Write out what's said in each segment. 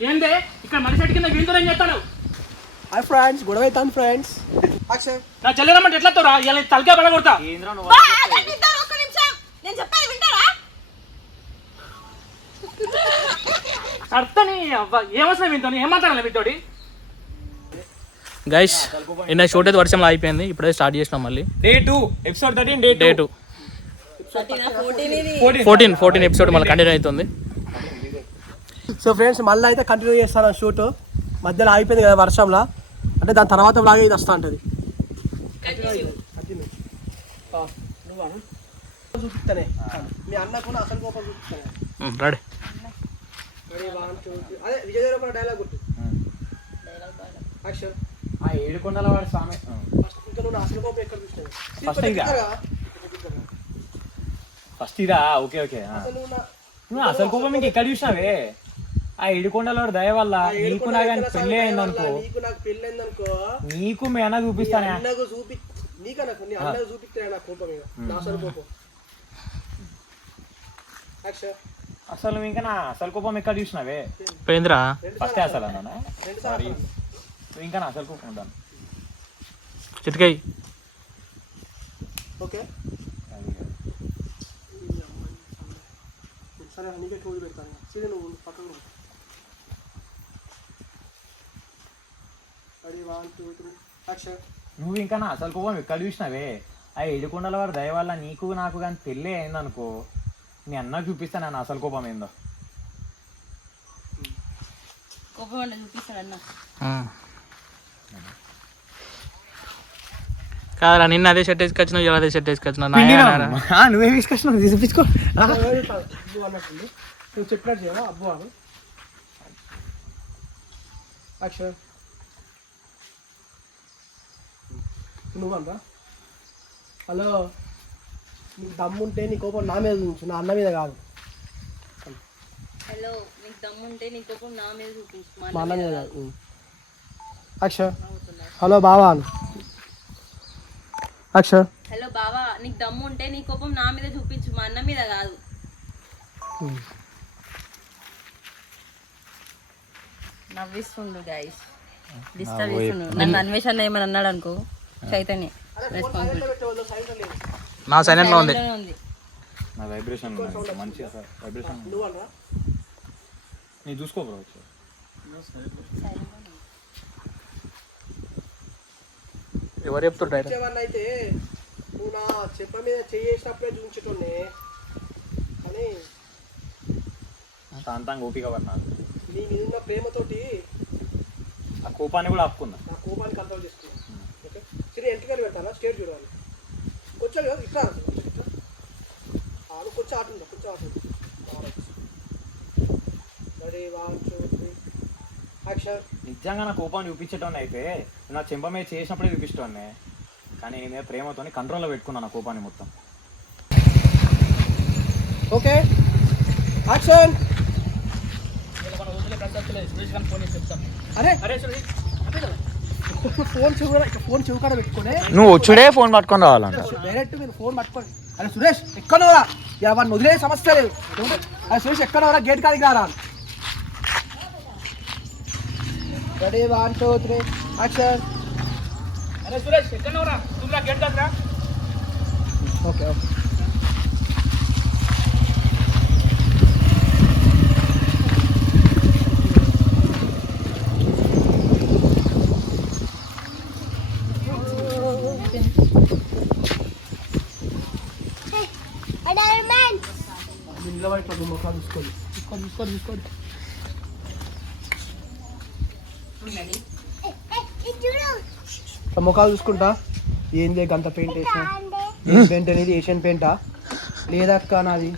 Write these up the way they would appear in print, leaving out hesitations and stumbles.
ఏందే ఇక్కడ మనిషి కింద వీళ్ళతో ఏం చేస్తాను? హాయ్ ఫ్రెండ్స్, గొడవ అవుతాను ఫ్రెండ్స్. అక్షయ్ నా చెల్లెదమ్మంటే ఎట్లా తోరా ఇలా తలకే పడగొడతా. అర్థని ఏమవసరం మీతో ఏం మాట్లాడాలి మీతోటి? గైస్ నిన్న షూట్ అయితే వర్షంలో అయిపోయింది, ఇప్పుడే స్టార్ట్ చేసినాం మళ్ళీ. Day 2 episode 13 day 2 14 ఎపిసోడ్ మళ్ళీ కంటిన్యూ అవుతుంది. సో ఫ్రెండ్స్ మళ్ళీ అయితే కంటిన్యూ చేస్తాను షూట్. మధ్యలో ఆగిపోయింది కదా వర్షంలో, అంటే దాని తర్వాత లాగే ఇది వస్తూ ఉంటుంది. చూపిస్తానే మీ అన్నకు అసలు కోపం చూపిస్తానే. రెడీ అదే విజయ్ దేవరకొండ డైలాగ్ గుర్తు. యాక్షన్. ఆ ఏడుకొండల వాడు స్వామి. ఫస్ట్ ఇంకా నువ్వు అసలు కోపం ఎక్కడ చూసినావు? ఫస్ట్ ఇదా? Okay okay. నువ్వు అసలు కోపం ఇంక ఎక్కడ చూసినావే? ఆ ఏడుకొండల వాడు దయ వల్ల నీకు నాకు పెళ్ళి అయిందనుకో, నీకు నాకు పెళ్ళి అయిందనుకో, నీకు మీ అన్న చూపిస్తానే. అన్నకు నీకనకు నీ అన్నకు చూపిస్తానే నా కోపం, ఇక నా అసలు కోపం. యాక్షన్. అసలు ఇంకా నా అసలు కోపం ఎక్కడ చూసినావే? పోయిందిరా ఫస్ట్ అసలు అన్నా సారీ, నువ్వు ఇంకా నా అసలు కోపం ఉంటాను. చిట్కై ఓకే సరే, నీకే కోడి పెడతాను. సరే నువ్వు పక్కన రెడీ 1 2 3 యాక్షన్. నువ్వు ఇంకా నా అసలు కోపం ఎక్కడ చూసినావే? ఆ ఏడుకొండల వాడు దయ వల్ల నీకు నాకు కానీ పెళ్ళి అయిందనుకో, నీ అన్న చూపిస్తాను నా అసలు కోపం ఏందో. కోపం అంటే చూపిస్తాడు అన్న. కాదురా, నిన్న అదే షర్ట్ వేసుకొచ్చినావు, ఇలా అదే షర్ట్ వేసుకొచ్చినావు. నువ్వేం తీసుకొచ్చినావు? చూపించుకో. అబ్బు అన్నట్టుంది, నువ్వు చెప్పినట్టు చేయవా? అబ్బు అని. యాక్షన్. నువ్వనరా? హలో, నీకు దమ్ముంటే నీ కోపం నా మీద చూపించు, నా అన్న మీద కాదు. హలో, నీకు దమ్ముంటే నీ కోపం నా మీద చూపించు, మా అన్న మీద కాదు. యాక్షన్. హలో బావా అను. యాక్షన్. హలో బావా, నీకు దమ్ముంటే నీ కోపం నా మీద చూపించు, మా అన్న మీద కాదు. నవ్విస్తుండు గైస్, డిస్టర్బ్ చేస్తుండు. నన్ను అన్వేషణ ఏమని అన్నాడు అనుకో, చైతన్య నా సైలెంట్ లో ఉంది. నా వైబ్రేషన్ మంచిగా వైబ్రేషన్ నీ చూసుకో బ్రో. ఎవరు చెప్తుంటారు? అయితే నువ్వు నా చెప్ప మీద చేసినప్పుడే చూపించటోనే, కానీ శాంతంగా ఓపిక పడినాను. నీ మీద ఉన్న ప్రేమతోటి ఆ కోపాన్ని కూడా ఆపుకున్నా, నా కోపాన్ని కంట్రోల్ చేసుకున్నాను. ఓకే, సరే ఎంట్రీగా పెట్టాలా? స్టేట్ చూడాలి. కొంచెం ఇట్లా ఆడు కొంచెం ఆటుందా, కొంచెం ఆటుందా. Ready 1 2 3 action. నిజంగా నా కోపాన్ని చూపించటం అయితే నా చెంప మీద చేసినప్పుడే చూపిస్తానే, కానీ నేను ప్రేమతోని కంట్రోల్లో పెట్టుకున్నాను నా కోపాన్ని మొత్తం. Okay action. అరే ఫోన్ చెవుకాడ పెట్టుకునే నువ్వు వచ్చుడే ఫోన్ పట్టుకొని రావాలంట. డైరెక్ట్ మీరు ఫోన్ పట్టుకోండి. అరే సురేష్ ఎక్కడ వాడిని వదిలే సమస్య లేదు. అరే సురేష్ ఎక్కడ గేట్ కాడికి రారా. Ready 1 2 3 action. అరే సురేష్ ఎక్కడ గేట్ దగ్గర. Okay okay. ముఖాలు చూసుకోండి. ముఖాలు చూసుకుంటా. ఏంది గంత పెయింట్ వేసిన? పెయింట్ అనేది ఏషియన్ పెయింటా లేదక్క నాది?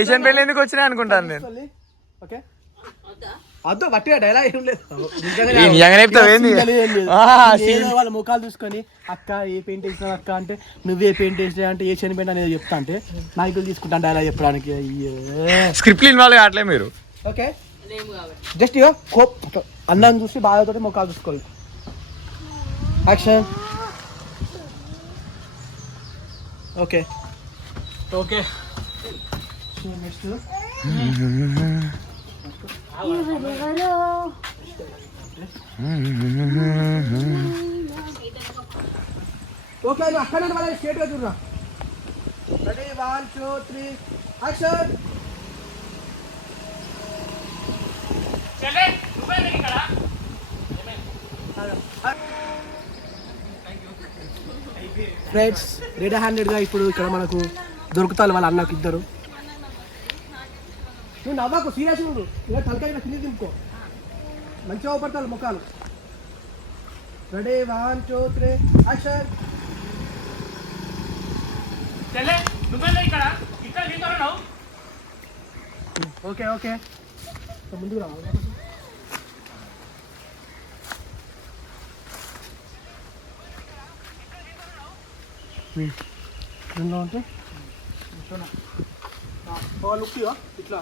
ఏషియన్ పెళ్ళి ఎందుకు వచ్చినాయి అనుకుంటాను నేను. ఓకే అదో బట్టిగా డైలాగ్ ఏం లేదు. వాళ్ళ ముఖాలు చూసుకొని అక్క ఏ పెయింట్ వేసినా అక్క అంటే, నువ్వే పెయింట్ వేసినా అంటే ఏషియన్ పెయింట్ అనేది చెప్తా అంటే నాయకులు తీసుకుంటాను డైలాగ్ చెప్పడానికి. స్క్రిప్ట్ ఇన్వాల్వ్ కావట్లే మీరు. ఓకే జస్ట్ ఇక అన్నాన్ని చూసి బాధతో ముఖాలు చూసుకోవాలి. Action. Okay okay so next okay నువ్వు అక్కడ వాళ్ళ స్టేట్గా చూడరా. Ready 1 2 3 action. చెల్లె నువ్వేంటి ఇక్కడ ఫ్రెండ్స్ రెడీ హ్యాండెడ్గా ఇప్పుడు ఇక్కడ మనకు దొరుకుతారు వాళ్ళ అన్నకు ఇద్దరు. నువ్వు నవ్వకు సీరియస్ నువ్వు ఇలా తలకాయ కింద దింపుకో మంచిగా అవపడతారు ముఖాలు. Ready 1 2 3 action. చెల్లె నువ్వేంటి ఇక్కడ ఇక్కడ నీతో ఉన్నావు ఓకే ఓకే ముందుకు రా. రెండో అంటే లుక్ ఇట్లా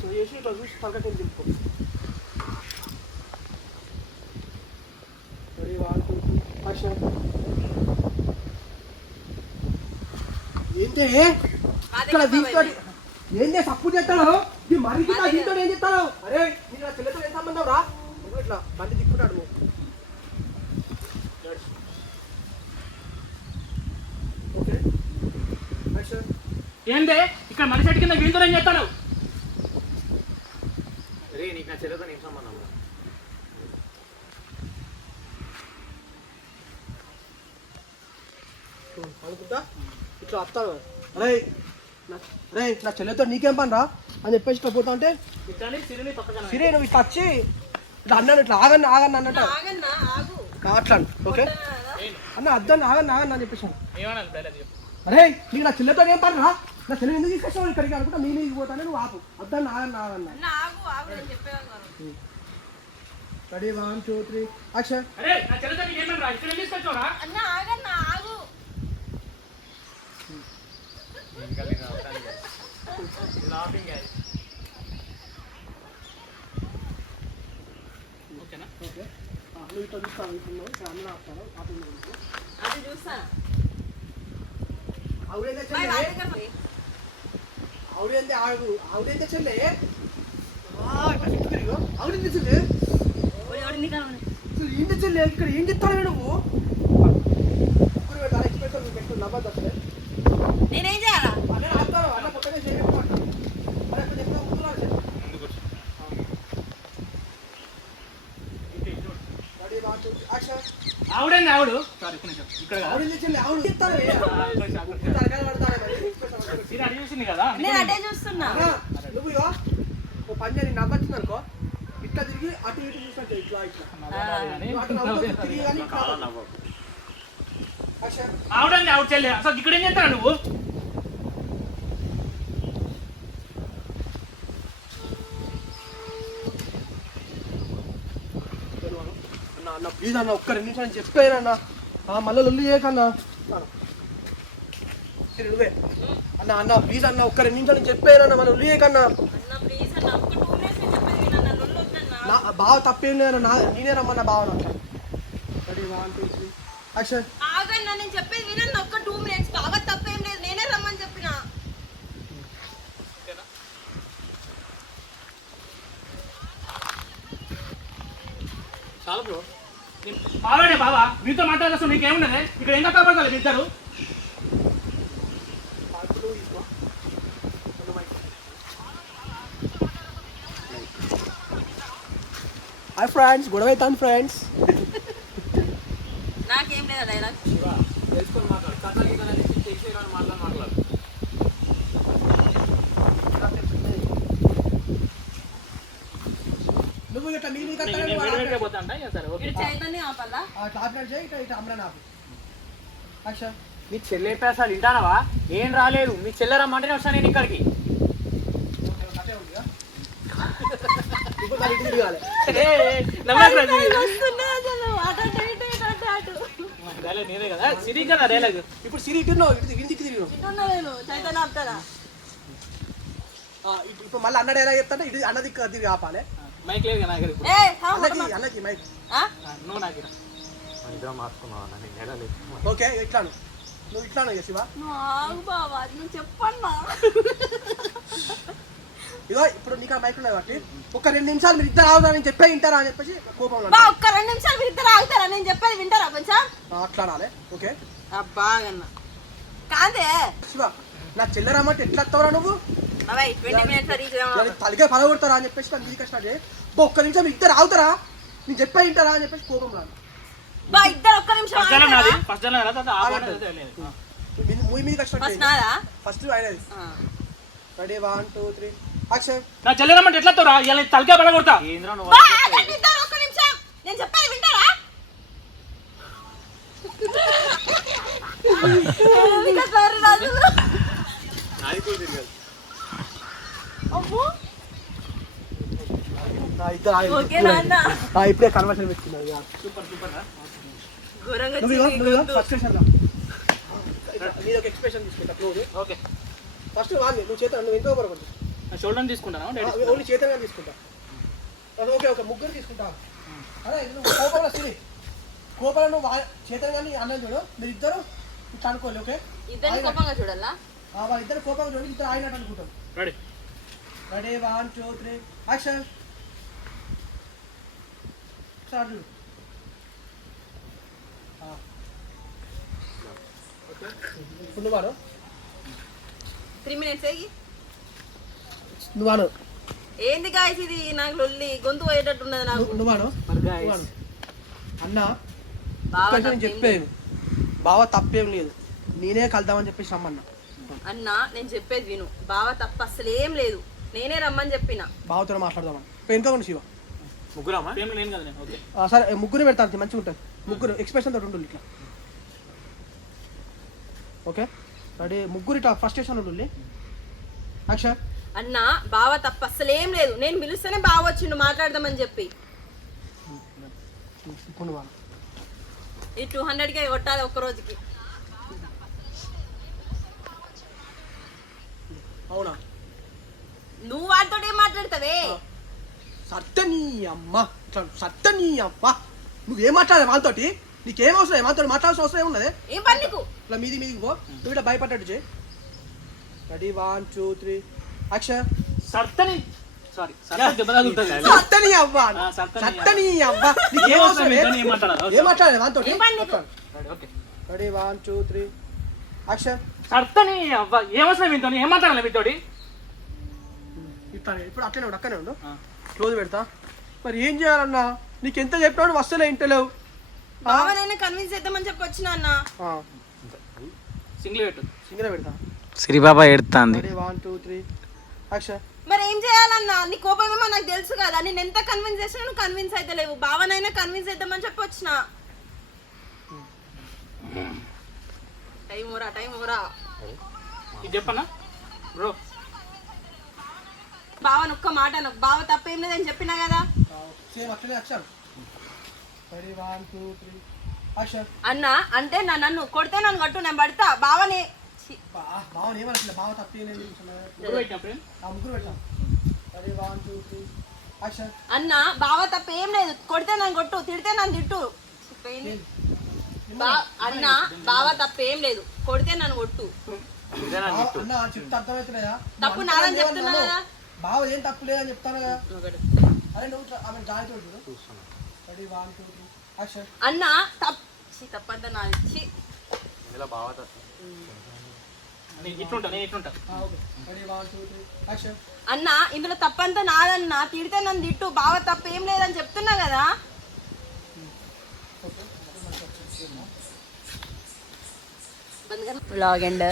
చేసి ఇట్లా చూసి తలకాయ కింద దింపుకో. Ready 1 2 3 action. ఏంటి ఇక్కడ దీంతో ఏంటి సప్పు చేస్తాను ఈ మరికి దీంతో ఏం చెప్తాను? అరే నీకు నా పిల్లతో ఏం సంబంధం రా? నువ్వు ఇట్లా బండి తిప్పుతాడు నువ్వు. Okay action. ఏందే ఇక్కడ మనిషి అట్టి కింద వీళ్ళతో ఏం చేస్తాను? రే నీకు నా చెల్లెతో ఏం సంబంధం? అనుకుంటా ఇట్లా వస్తాను. అరే నా చెల్లెతో నీకేం పని రా అని చెప్పేసి ఇట్లా పోతా అంటే సిరే నువ్వు ఇట్లా వచ్చి ఇట్లా అన్నాను ఇట్లా ఆగన్నా ఆగన్నా అన్నట్టు అట్లా ఓకే అన్న అద్దని ఆగన్నా ఆగన్నా అని చెప్పేసాను. అరే నీకు నా చెల్లెతో ఏం పని రా? నా చెల్లె ఎందుకు తీసుకొచ్చావు ఇక్కడికి అనుకుంటా నీ నీకు పోతానే నువ్వు ఆపు అద్దని ఆగన్నా ఆగన్నా. Ready 1 2 3 action. అరే నా చెల్లెతో నీకేమేం రా ఇక్కడ ఏం తీసుకొచ్చావురా? ఓకేనా ఓకే నువ్వు ఇట్లా చూస్తాను ఇప్పుడు అన్న ఆపుతాను ఆవిడేందే చెల్లె ఆవిడేందే చెల్లె ఆవిడేందే చెల్లె ఏంటి చెల్లె ఇక్కడ ఏం చెప్తాను నువ్వు? ఎక్స్ప్రెషన్ నవ్వద్దు అసలే నేనేం చేయాలా? అన్న ఆపుతాను అన్న కొత్తగా చేయమంటాను. అరే ఇప్పుడు చెప్తా ముందు రెడీ 1 2 యాక్షన్. ఆవిడండి ఆవిడు సారీ ఇక్కడ ఆవిడేందే చెల్లె ఆవిడ చెప్తాను అడిగి చూసింది కదా నేను అటే చూస్తున్నా. నువ్వు ఇగో ఓ పని చేయి నవ్వొచ్చింది అనుకో ఇట్లా తిరిగి అటు ఇటు చూసినట్టు ఇట్లా ఇట్లా అటు నవ్వుతూ తిరిగి కానీ ఆవిడండి ఆవిడ చెల్లి అసలు ఇక్కడ ఏం చేస్తాను నువ్వు? అన్న ప్లీజ్ అన్న ఒక్క 2 నిమిషాలు చెప్పానన్న మళ్ళీ లొల్లి చేయకన్నా నువ్వే అన్న అన్న ప్లీజ్ అన్న ఒక్క 2 నిమిషాలు చెప్పానన్న మళ్ళీ లొల్లి చేయకన్నా. నా బావ తప్పేం లేదు నేనే రమ్మన్న బావన. Ready 1 2 3 action. ఆగన్నా నేను చెప్పేది వినండి ఒక్క 2 minutes. బాగా తప్పేం లేదు నేనే రమ్మని చెప్పినా. చాలా బ్రో బావాడే బావా మీతో మాట్లాడాల్సిన నీకేమున్నది ఇక్కడ ఎంత కాపాడాలి మీ ఇద్దరు? హాయ్ ఫ్రెండ్స్ గొడవ అవుతాను ఫ్రెండ్స్. నాకేం లేదా డైలాగ్ తెలుసుకొని మాట్లాడు మాట్లాడు. నువ్వు ఇట్లా నీ చైతన్య ఆపాలా? టాబ్లెట్ చేయి ఇట్లా ఇట్లా అమ్మ నాకు యాక్షన్. మీ చెల్లె పేసాలు వింటానవా? ఏం రాలేదు మీ చెల్లె రమ్మంటేనే వస్తాను నేను ఇక్కడికి. నేనే కదా సిరి కదా డైలాగ్. ఇప్పుడు సిరి ఇటున్నావు ఇంటికి తిరిగినావు చైతన్య ఆపుతారా? ఇప్పుడు మళ్ళీ అన్న డైలాగ్ చెప్తానే ఇది అన్నది తిరిగి ఆపాలి. మైక్ లేదు కదా అన్నకి మైక్ నువ్వు నాకు మార్చుకున్నావు ఓకే ఇట్లాను నువ్వు ఇట్లా శివ ఆగు బావా నువ్వు చెప్పన్నా. ఇగో ఇప్పుడు నీకు ఆ మైక్ ఉన్నది కాబట్టి ఒక 2 నిమిషాలు మీరు ఇద్దరు ఆగుతారా నేను చెప్పే వింటారా అని చెప్పేసి కోపంలో బా ఒక్క 2 నిమిషాలు మీరు ఇద్దరు ఆగుతారా, నేను చెప్పేది వింటారా కొంచెం? అట్లా అనాలి. ఓకే బాగన్నా కాదే శివ నా చెల్లెరమ్మంటే ఎట్లా వస్తావురా నువ్వు? బాబాయ్ 20 మినిట్స్ రీచ్ తలిగే పడగొడతారా అని చెప్పేసి నాకు నీకు స్టార్ట్ చేయి. ఒక్క నిమిషం ఇద్దరు ఆగుతారా నేను చెప్పే వింటారా అని చెప్పేసి కోపంలో బా ఇద్దరు ఒక్క నిమిషం ఫస్ట్ జలం నాది, ఫస్ట్ జలం నాది, తర్వాత ఆ పాట అయితే లేదు. మూవీ మీద ఫస్ట్ స్టార్ట్ నాదా? ఫస్ట్ అయినది. Ready 1 2 3 action. నా చెల్లెరమ్మంటే ఎట్లా వస్తావురా? ఇలా తలకే పడగొడతా. ఏంద్రా నువ్వు బా ఆగండి ఇద్దరు ఒక్క నిమిషం, నేను చెప్పేది వింటారా? సారీ రాజు. అమ్మో ఓకే నాన్న ఇప్పుడే కన్వర్షన్ పెట్టుకున్నావు ఇక. సూపర్ సూపర్ రా. ఘోరంగా నువ్వు ఫస్ట్ నీది ఒక ఎక్స్ప్రెషన్ తీసుకుంటా క్లోజ్. ఓకే ఫస్ట్ వాడిని నువ్వు చేత నువ్వు ఇంకో కొరకు నా షోల్డర్ తీసుకుంటాను. ఓన్లీ చేతగా తీసుకుంటా. ఓకే ఓకే ముగ్గురు తీసుకుంటా. అదే నువ్వు కోపంలో సిరి కోపంలో నువ్వు చేతగా కానీ అన్నం చూడు మీరు ఇద్దరు ఇట్లా అనుకోవాలి. ఓకే ఇద్దరిని కోపంగా చూడాలా? వాళ్ళిద్దరు కోపంగా చూడండి ఇద్దరు ఆగినట్టు అనుకుంటాం. Ready ready 1 2 3 action. స్టార్ట్ చూడు. ఓకే ఇప్పుడు నువ్వు వాడు 3 మినిట్స్ ఏగి. నువ్వు వాడు ఏంది గాయస్ ఇది నాకు లొల్లి గొంతు పోయేటట్టున్నది నాకు. నువ్వు వాడు అన్న బావ నేను తప్పేం చెప్పేది లేదు. బావ తప్పేం లేదు నేనే కలుద్దామని చెప్పేసి రమ్మన్నా. అన్న నేను చెప్పేది విను, బావ తప్ప అసలేం లేదు, నేనే రమ్మని చెప్పిన. బావతో మాట్లాడదామని వెనుకోండి శివ. ముగ్గురామా? ఏం లేను కదా నేను. ఓకే సరే ముగ్గురు పెడతాను మంచిగా ఉంటుంది. ముగ్గురు ఎక్స్ప్రెషన్ తోటి ఉండు ఇట్లా. ఓకే రెడీ ముగ్గురు ఇట్లా ఫస్ట్ స్టేషన్ ఉండు యాక్షన్. అన్న బావ తప్ప అసలేం లేదు, నేను పిలుస్తేనే బావ వచ్చిండు మాట్లాడదామని చెప్పి. ఇప్పుడు నువ్వు వాడు. ఈ 200కే కొట్టాలి ఒక్క రోజుకి. అవునా నువ్వు వాటితో ఏం మాట్లాడతావే? సత్తని అమ్మ ఇట్లా సత్తని అమ్మ నువ్వేం మాట్లాడే వాళ్ళతోటి నీకేం అవసరం వాళ్ళతో మాట్లాడాల్సిన అవసరం ఏమున్నది? ఏం పని నీకు? ఇట్లా మీదికి పో నువ్వు ఇట్లా భయపడ్డట్టు చేయి. Ready 1 2 3 action. సర్తని సారీ సర్తని దెబ్బ తగులుతుంది. సత్తని అవ్వ సత్తని అవ్వ నీకేం అవసరం ఏం మాట్లాడాలి? ఏం మాట్లాడే వాళ్ళతోటి? ఏం పని నీకు? Okay ready 1 2 3 action. సర్తని అవ్వ ఏమవసరం మీతో ఏం మాట్లాడాలి మీతోటి? ఇప్పుడు అట్లనే ఉండు అక్కనే ఉండు క్లోజ్ పెడతా. మరి ఏం చేయాలన్నా నీకు ఎంత చెప్పినాడు వస్తలే ఇంటలేవు. బావనైనా కన్విన్స్ చేద్దామని చెప్పి వచ్చిన అన్న. సింగిల్ పెట్టు. సింగిల్ పెడతా. సిరిబాబా ఎడుతాంది. Ready 1 2 3 action. మరి ఏం చేయాలన్నా? నీ కోపం ఏమో నాకు తెలుసు కదా, నేను ఎంత కన్విన్స్ చేసినా నువ్వు కన్విన్స్ అయితే లేవు. బావనైనా కన్విన్స్ చేద్దామని చెప్పి వచ్చిన. టైం ఊరా ఇది చెప్పన్నా బ్రో. బావని ఒక్క మాట నాకు బావ తప్పేం లేదని చెప్పినా కదా. సేమ్ అట్లనే యాక్షన్. Ready 1 2 3 action. అన్న అంటే నన్ను కొడితే నన్ను కట్టు, నేను పడతా. బావని బావని ఏమనట్లే బావ తప్పేలేదు. ముగ్గురు పెట్టినా ఫ్రెండ్. ముగ్గురు పెట్టాం. Ready 1 2 3 action. అన్న బావ తప్పేం లేదు, కొడితే నన్ను కొట్టు, తిడితే నన్ను తిట్టు. అన్న బావ తప్పేం లేదు, కొడితే నన్ను కొట్టు. అన్న చెప్తే అర్థమవుతలేదా? తప్పు నాదని చెప్తున్నా కదా. బావ ఏం తప్పు లేదని చెప్తాను కదా. అరే నువ్వు ఆమె జాయిన్ చూడు. Ready 1 2 3 action. అన్న తప్పంతా నాది. నేను ఇట్లుంటా ఓకే రెడీ 1 2 3 యాక్షన్. అన్న ఇందులో తప్పంతా నాదన్న, తిడితే నన్ను తిట్టు, బావ తప్పేం లేదని చెప్తున్నా కదా.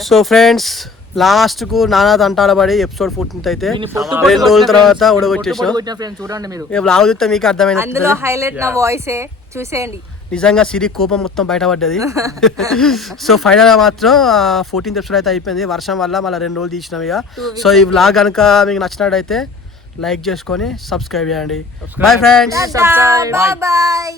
సో ఫ్రెండ్స్ లాస్ట్ కు నానా తంటాడబడి ఎపిసోడ్ 14 అయితే 2 రోజుల తర్వాత ఉడగొట్టేసాం. ఫ్రెండ్ చూడండి మీరు. బ్లాగ్ చూస్తే మీకు అర్థమైంది. అందులో హైలైట్ నా వాయిసే చూసేయండి. నిజంగా సిరి కోపం మొత్తం బయటపడ్డది. సో ఫైనల్ గా మాత్రం 14th ఎపిసోడ్ అయితే అయిపోయింది. వర్షం వల్ల మళ్ళీ 2 రోజులు తీసినాం ఇక. సో ఈ వ్లాగ్ కనుక మీకు నచ్చినట్టయితే లైక్ చేసుకొని సబ్స్క్రైబ్ చేయండి. Bye friends. బాయ్.